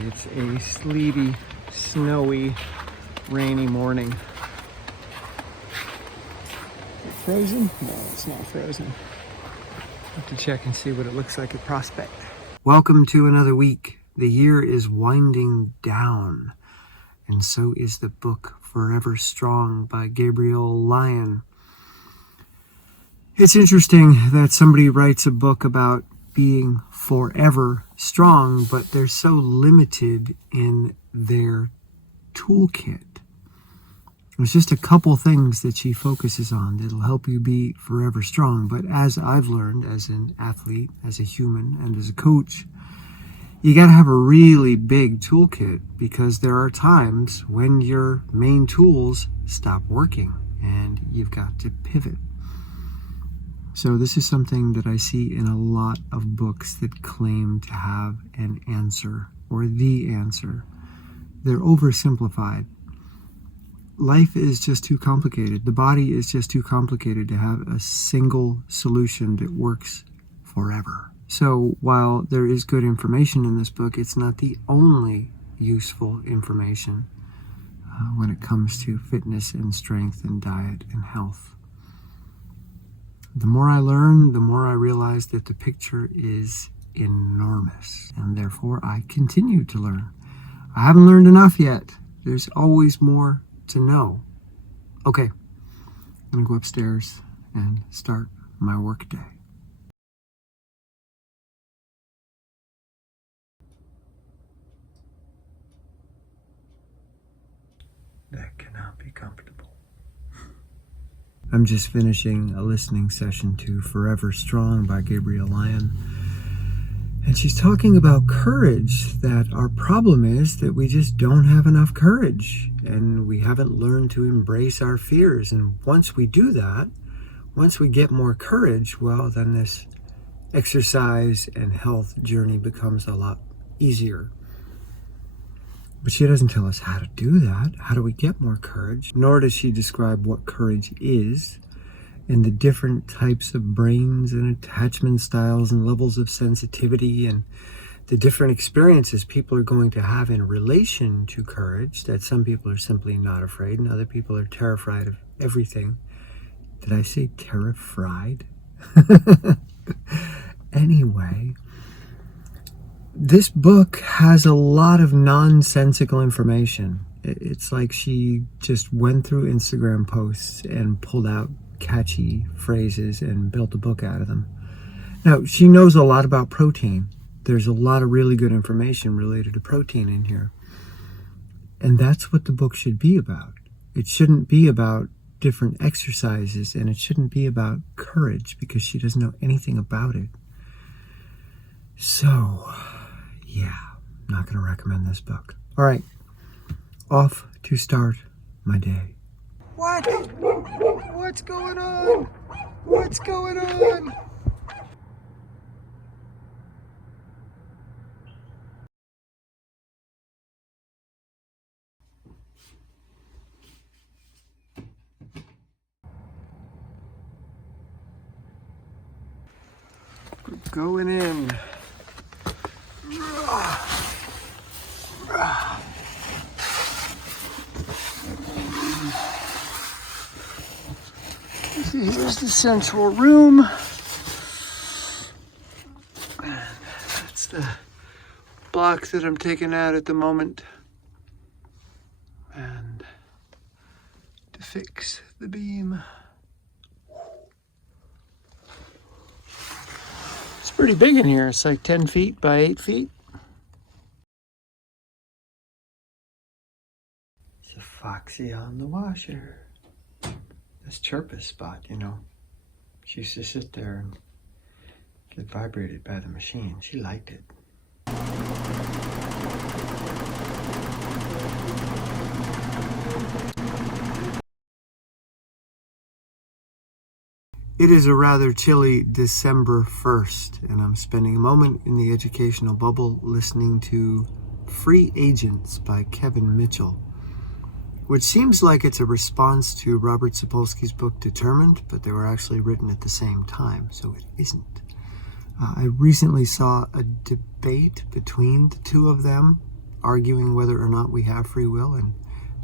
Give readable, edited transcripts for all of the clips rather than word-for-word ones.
It's a sleety, snowy, rainy morning. Is it frozen? No, it's not frozen. Have to check and see what it looks like at Prospect. Welcome to another week. The year is winding down, and so is the book Forever Strong by Gabrielle, Lyon. It's interesting that somebody writes a book about being forever strong, but they're so limited in their toolkit. There's just a couple things that she focuses on that'll help you be forever strong. But as I've learned as an athlete, as a human, and as a coach, you got to have a really big toolkit, because there are times when your main tools stop working and you've got to pivot. So this is something that I see in a lot of books that claim to have an answer or the answer. They're oversimplified. Life is just too complicated. The body is just too complicated to have a single solution that works forever. So while there is good information in this book, it's not the only useful information when it comes to fitness and strength and diet and health. The more I learn, the more I realize that the picture is enormous, and therefore I continue to learn. I haven't learned enough yet. There's always more to know. Okay, I'm gonna go upstairs and start my work day. That cannot be comfortable. I'm just finishing a listening session to Forever Strong by Gabrielle, Lyon. And she's talking about courage, that our problem is that we just don't have enough courage, and we haven't learned to embrace our fears. And once we do that, once we get more courage, well, then this exercise and health journey becomes a lot easier. But she doesn't tell us how to do that. How do we get more courage? Nor does she describe what courage is and the different types of brains and attachment styles and levels of sensitivity and the different experiences people are going to have in relation to courage, that some people are simply not afraid and other people are terrified of everything. Did I say terrified? Anyway, this book has a lot of nonsensical information. It's like she just went through Instagram posts and pulled out catchy phrases and built a book out of them. Now, she knows a lot about protein. There's a lot of really good information related to protein in here. And that's what the book should be about. It shouldn't be about different exercises, and it shouldn't be about courage, because she doesn't know anything about it. So, yeah, not going to recommend this book. All right, off to start my day. What? What's going on? What's going on? Going in. Here's the central room. And that's the block that I'm taking out at the moment. And to fix the beam. It's pretty big in here. It's like 10 feet by 8 feet. It's a Foxy on the washer. This Chirpus spot, you know. She used to sit there and get vibrated by the machine. She liked it. It is a rather chilly December 1st, and I'm spending a moment in the educational bubble listening to Free Agents by Kevin Mitchell, which seems like it's a response to Robert Sapolsky's book Determined, but they were actually written at the same time, so it isn't. I recently saw a debate between the two of them arguing whether or not we have free will, and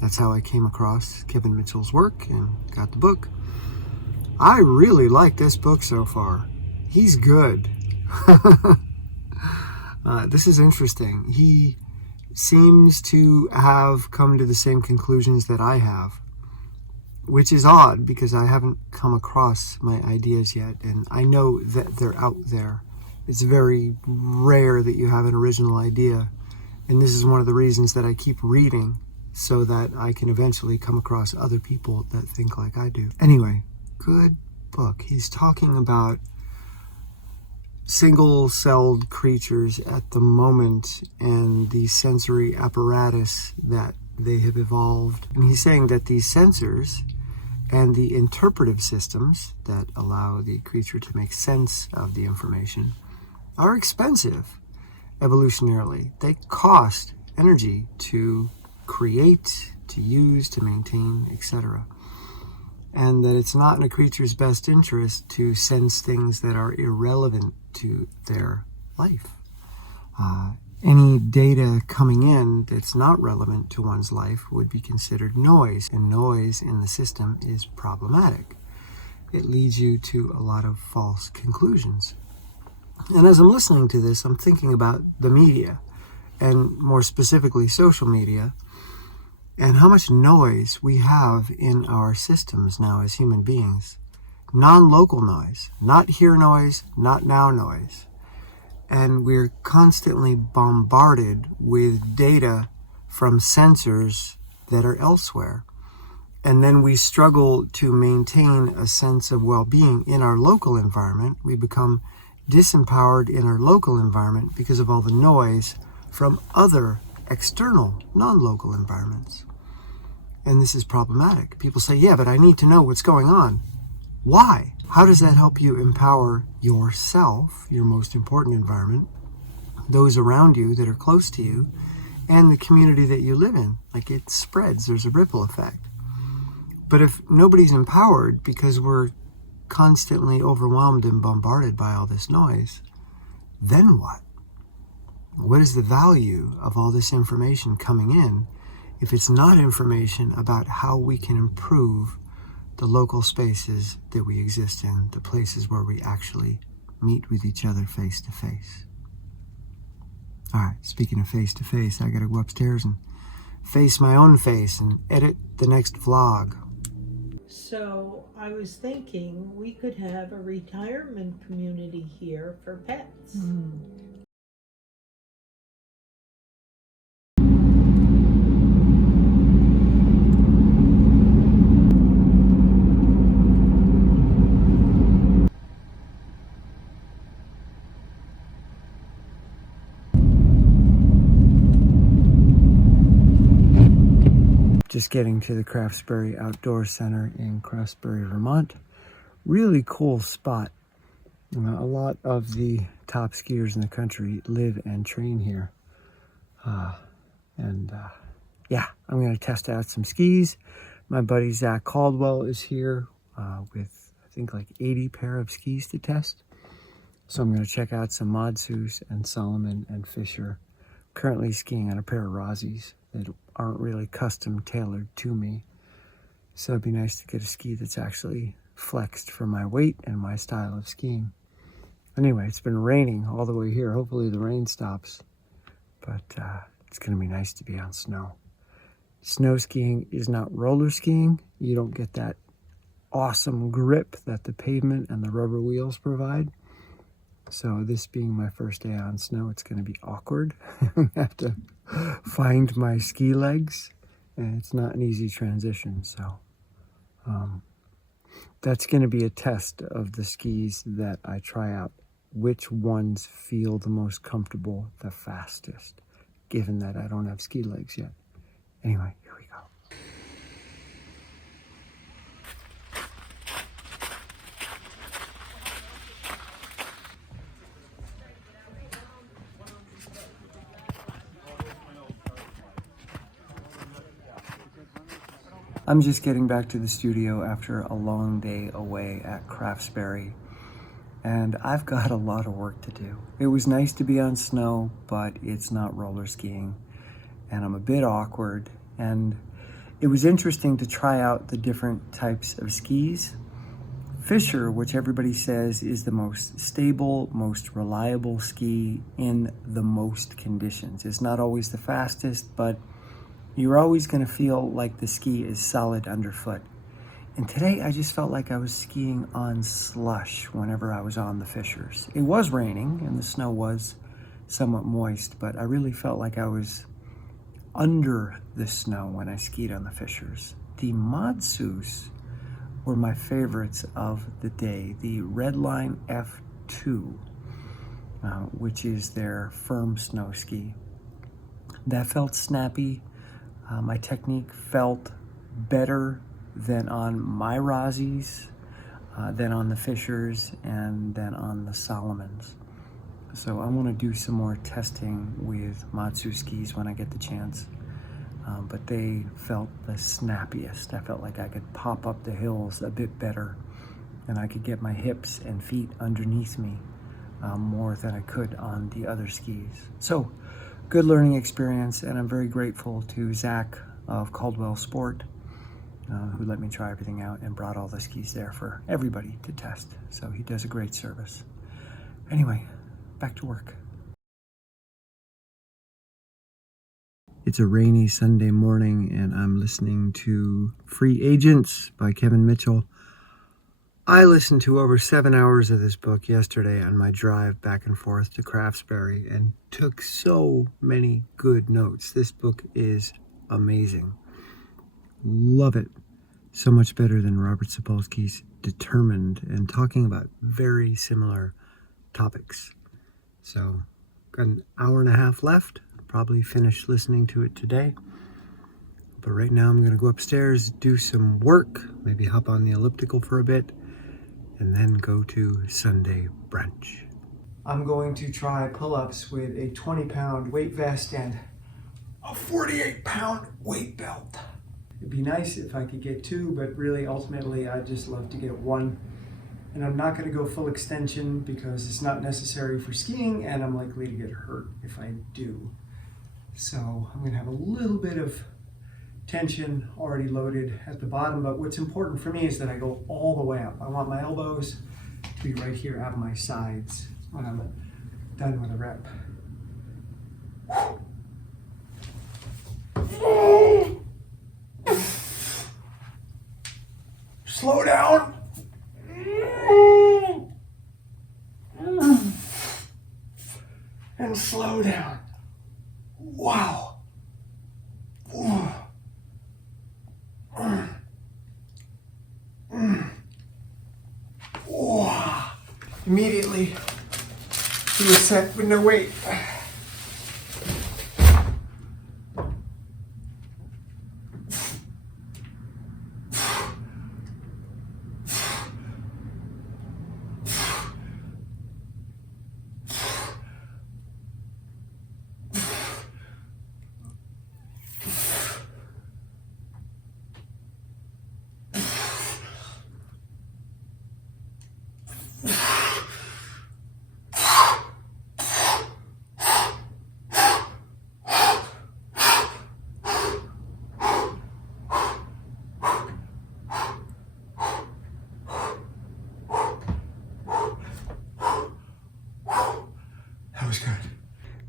that's how I came across Kevin Mitchell's work and got the book. I really like this book so far. He's good. This is interesting. He seems to have come to the same conclusions that I have, which is odd because I haven't come across my ideas yet, and I know that they're out there. It's very rare that you have an original idea, and this is one of the reasons that I keep reading, so that I can eventually come across other people that think like I do. Anyway, good book. He's talking about single-celled creatures at the moment and the sensory apparatus that they have evolved. And he's saying that these sensors and the interpretive systems that allow the creature to make sense of the information are expensive evolutionarily. They cost energy to create, to use, to maintain, etc. And that it's not in a creature's best interest to sense things that are irrelevant to their life. Any data coming in that's not relevant to one's life would be considered noise, and noise in the system is problematic. It leads you to a lot of false conclusions. And as I'm listening to this, I'm thinking about the media, and more specifically social media, and how much noise we have in our systems now as human beings. Non-local noise, not here noise, not now noise. And we're constantly bombarded with data from sensors that are elsewhere. And then we struggle to maintain a sense of well-being in our local environment. We become disempowered in our local environment because of all the noise from other external, non-local environments. And this is problematic. People say, yeah, but I need to know what's going on. Why? How does that help you empower yourself, your most important environment, those around you that are close to you, and the community that you live in? Like, it spreads, there's a ripple effect. But if nobody's empowered because we're constantly overwhelmed and bombarded by all this noise, then what? What is the value of all this information coming in if it's not information about how we can improve the local spaces that we exist in, the places where we actually meet with each other face to face? All right, speaking of face to face, I gotta go upstairs and face my own face and edit the next vlog. So I was thinking we could have a retirement community here for pets. Just getting to the Craftsbury Outdoor Center in Craftsbury, Vermont. Really cool spot. A lot of the top skiers in the country live and train here. Yeah, I'm going to test out some skis. My buddy Zach Caldwell is here with, I think, like 80 pair of skis to test. So I'm going to check out some Modsus and Solomon and Fisher. Currently skiing on a pair of Rossis that aren't really custom tailored to me. So it'd be nice to get a ski that's actually flexed for my weight and my style of skiing. Anyway, it's been raining all the way here. Hopefully the rain stops, but it's gonna be nice to be on snow. Snow skiing is not roller skiing. You don't get that awesome grip that the pavement and the rubber wheels provide. So this being my first day on snow, it's going to be awkward. I have to find my ski legs, and it's not an easy transition. So that's going to be a test of the skis that I try out. Which ones feel the most comfortable the fastest, given that I don't have ski legs yet. Anyway, here we go. I'm just getting back to the studio after a long day away at Craftsbury, and I've got a lot of work to do. It was nice to be on snow, but it's not roller skiing. and I'm a bit awkward. And it was interesting to try out the different types of skis. Fisher, which everybody says is the most stable, most reliable ski in the most conditions. It's not always the fastest, but you're always going to feel like the ski is solid underfoot. And today I just felt like I was skiing on slush whenever I was on the Fishers. It was raining and the snow was somewhat moist, but I really felt like I was under the snow when I skied on the Fishers. The Matsus were my favorites of the day. The Redline F2, which is their firm snow ski. That felt snappy. My technique felt better than on my Rossis, than on the Fishers, and then on the Solomons. So I want to do some more testing with Matsu skis when I get the chance. But they felt the snappiest. I felt like I could pop up the hills a bit better, and I could get my hips and feet underneath me more than I could on the other skis. So, good learning experience, and I'm very grateful to Zach of Caldwell Sport, who let me try everything out and brought all the skis there for everybody to test. So he does a great service. Anyway, back to work. It's a rainy Sunday morning, and I'm listening to Free Agents by Kevin Mitchell. I listened to over 7 hours of this book yesterday on my drive back and forth to Craftsbury and took so many good notes. This book is amazing. Love it. So much better than Robert Sapolsky's Determined, and talking about very similar topics. So, got an hour and a half left. Probably finish listening to it today. But right now I'm going to go upstairs, do some work, maybe hop on the elliptical for a bit, and then go to Sunday brunch. I'm going to try pull-ups with a 20-pound weight vest and a 48-pound weight belt. It'd be nice if I could get 2, but really ultimately I'd just love to get 1. And I'm not going to go full extension because it's not necessary for skiing, and I'm likely to get hurt if I do. So I'm going to have a little bit of tension already loaded at the bottom, but what's important for me is that I go all the way up. I want my elbows to be right here at my sides when I'm done with a rep. Slow down. And slow down. Wow. Immediately, he was set with no weight.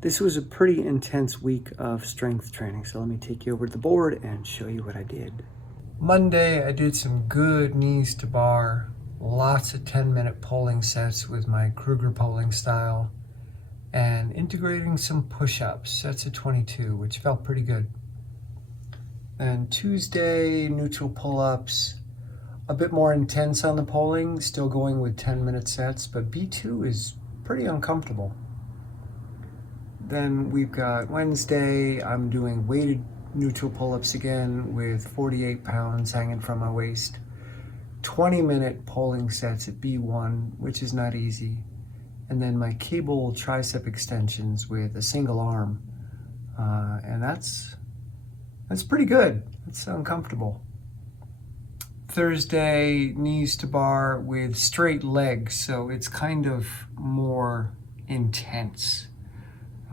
This was a pretty intense week of strength training, so let me take you over to the board and show you what I did. Monday, I did some good knees to bar, lots of 10-minute pulling sets with my Kruger pulling style, and integrating some push-ups, sets of 22, which felt pretty good. And Tuesday, neutral pull-ups, a bit more intense on the pulling, still going with 10-minute sets, but B2 is pretty uncomfortable. Then we've got Wednesday, I'm doing weighted neutral pull-ups again with 48 pounds hanging from my waist. 20-minute pulling sets at B1, which is not easy. And then my cable tricep extensions with a single arm. And that's pretty good. It's uncomfortable. Thursday, knees to bar with straight legs, so it's kind of more intense.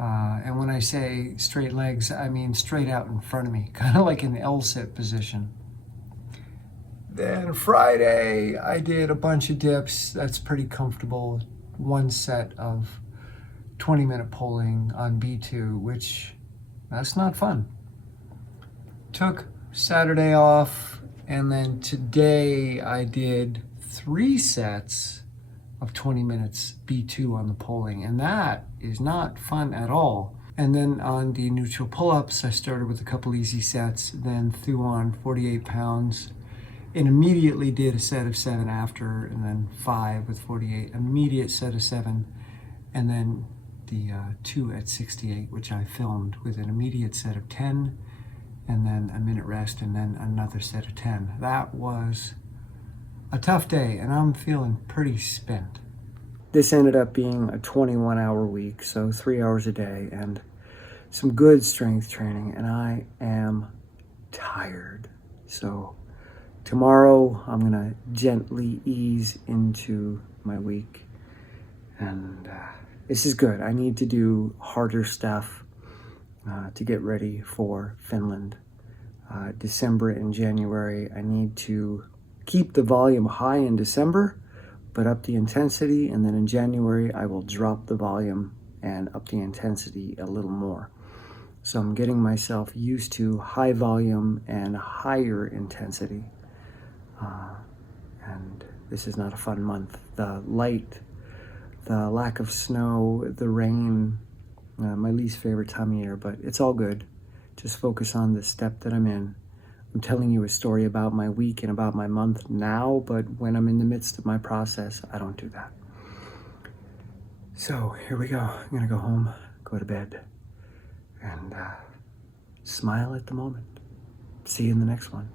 And when I say straight legs, I mean straight out in front of me, kind of like an L-sit position. Then Friday, I did a bunch of dips. That's pretty comfortable. One set of 20-minute pulling on B2, which that's not fun. Took Saturday off, and then today I did 3 sets of 20 minutes B2 on the pulling, and that is not fun at all. And then on the neutral pull-ups, I started with a couple easy sets, then threw on 48 pounds, and immediately did a set of 7 after, and then 5 with 48, immediate set of 7, and then the 2 at 68, which I filmed with an immediate set of 10, and then a minute rest, and then another set of 10. That was a tough day, and I'm feeling pretty spent. This ended up being a 21-hour week, so 3 hours a day, and some good strength training, and I am tired. So tomorrow, I'm gonna gently ease into my week, and this is good. I need to do harder stuff to get ready for Finland. December and January, I need to keep the volume high in December, but up the intensity, and then in January, I will drop the volume and up the intensity a little more. So I'm getting myself used to high volume and higher intensity. And this is not a fun month. The light, the lack of snow, the rain, my least favorite time of year, but it's all good. Just focus on the step that I'm in. I'm telling you a story about my week and about my month now, but when I'm in the midst of my process, I don't do that. So here we go. I'm gonna go home, go to bed, and smile at the moment. See you in the next one.